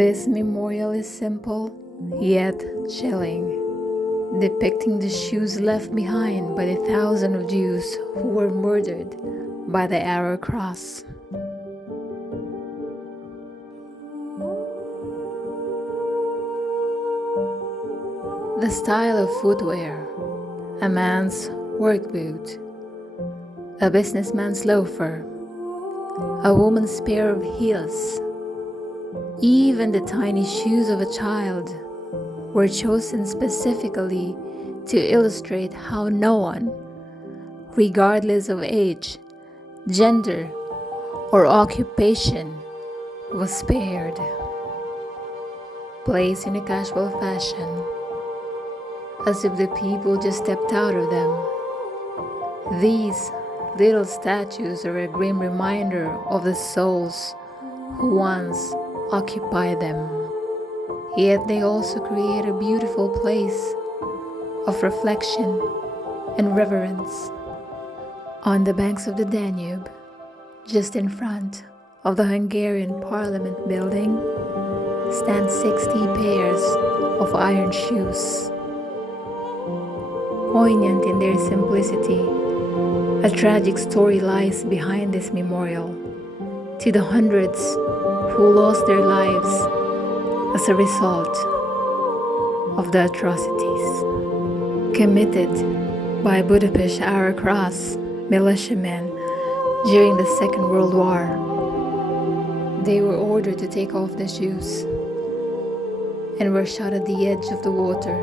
This memorial is simple, yet chilling, depicting the shoes left behind by the thousands of Jews who were murdered by the arrow cross. The style of footwear: a man's work boot, a businessman's loafer, a woman's pair of heels. Even the tiny shoes of a child were chosen specifically to illustrate how no one, regardless of age, gender, or occupation, was spared. Placed in a casual fashion, as if the people just stepped out of them, these little statues are a grim reminder of the souls who once occupied them. Yet they also create a beautiful place of reflection and reverence. On the banks of the Danube, just in front of the Hungarian Parliament Building, stand 60 pairs of iron shoes. Poignant in their simplicity, a tragic story lies behind this memorial to the hundreds who lost their lives as a result of the atrocities committed by Budapest Arrow Cross militiamen during the Second World War. They were ordered to take off the shoes and were shot at the edge of the water,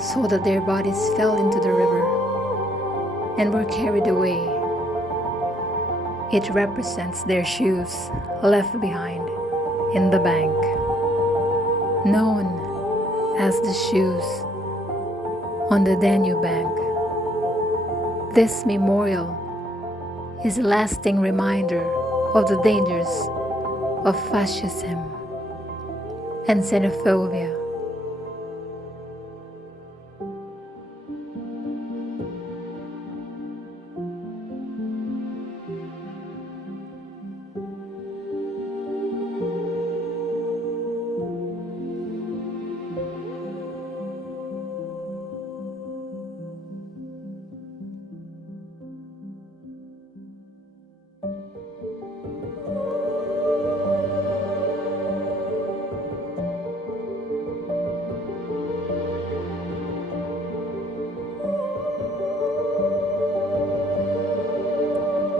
so that their bodies fell into the river and were carried away. It represents their shoes left behind in the bank, known as the shoes on the Danube bank. This memorial is a lasting reminder of the dangers of fascism and xenophobia.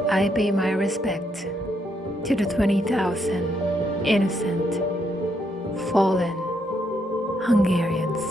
I pay my respect to the 20,000 innocent, fallen Hungarians.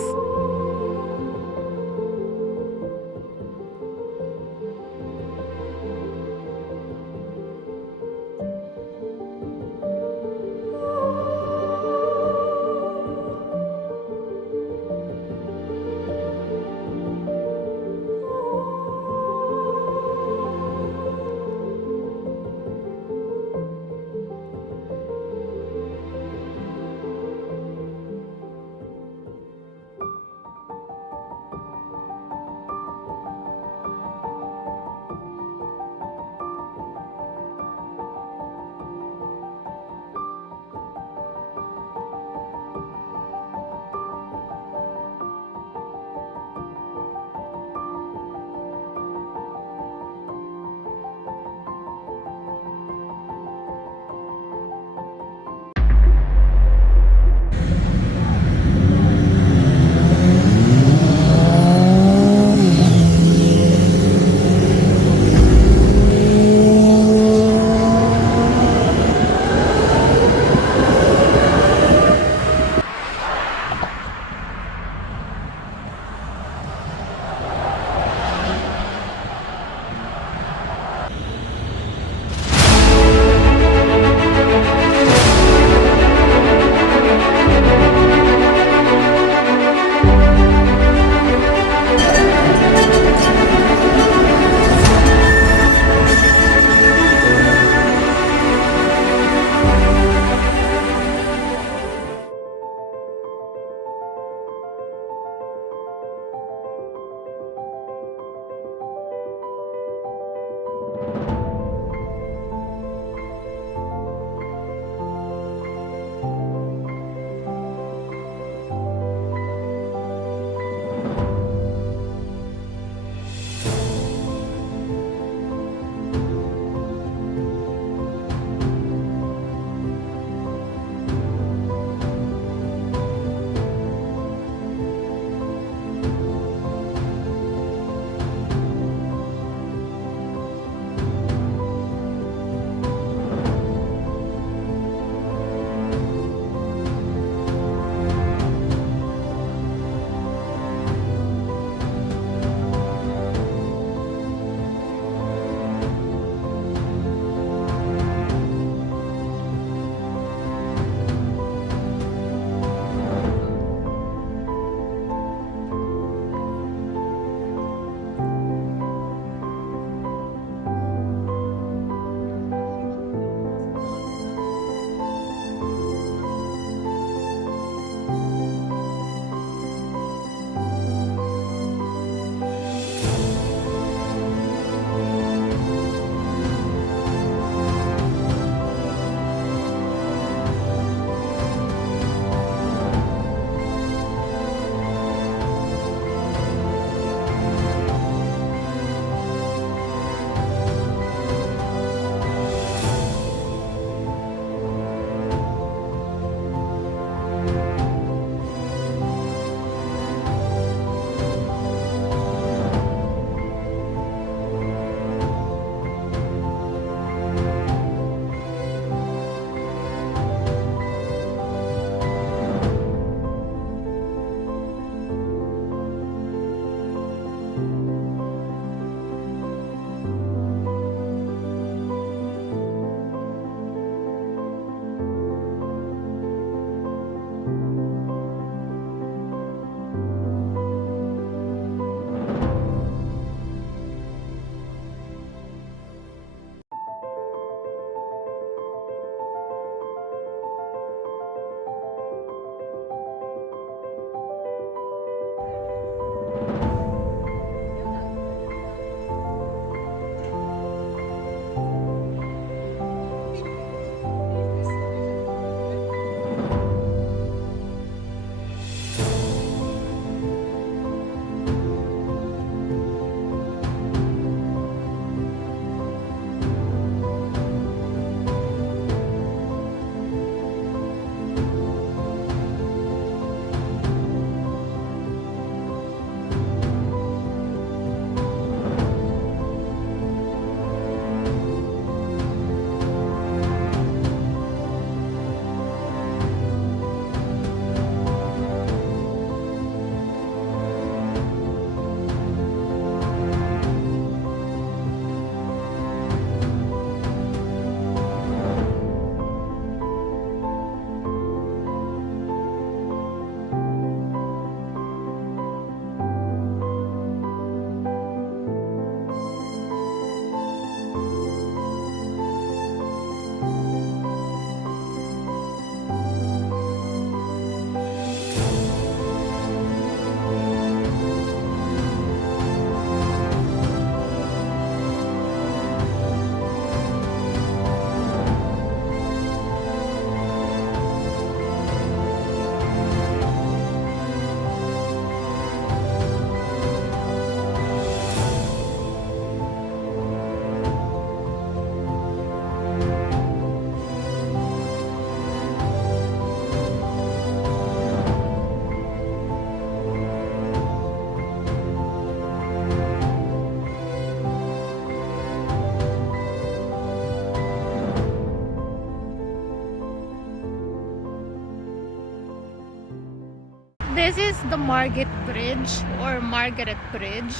This is the Margaret Bridge or Margaret Bridge,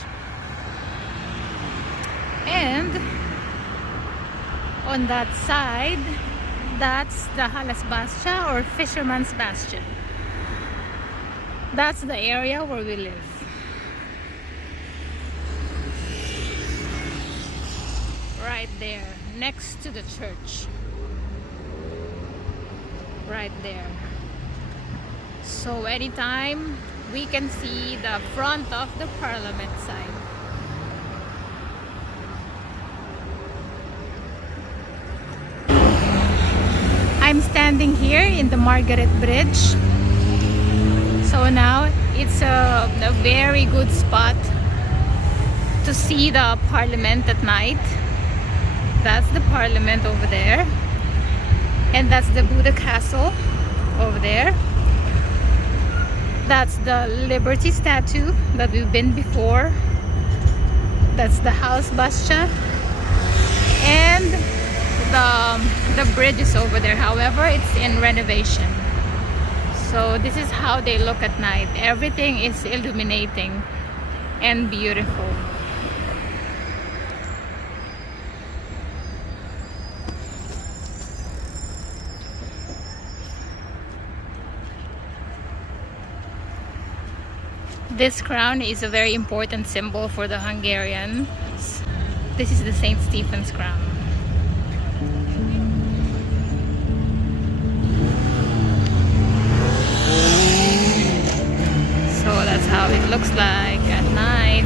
and on that side, that's the Halas Bastion or Fishermans Bastion. That's the area where we live. Right there, next to the church. Right there. So anytime we can see the front of the Parliament side. I'm standing here in the Margaret Bridge. So now it's a very good spot to see the Parliament at night. That's the Parliament over there. And that's the Buddha Castle over there. That's the Liberty statue that we've been before. That's the Halas Bastion. And the bridge is over there. However, it's in renovation. So this is how they look at night. Everything is illuminating and beautiful. This crown is a very important symbol for the Hungarians. This is the St. Stephen's crown. So that's how it looks like at night.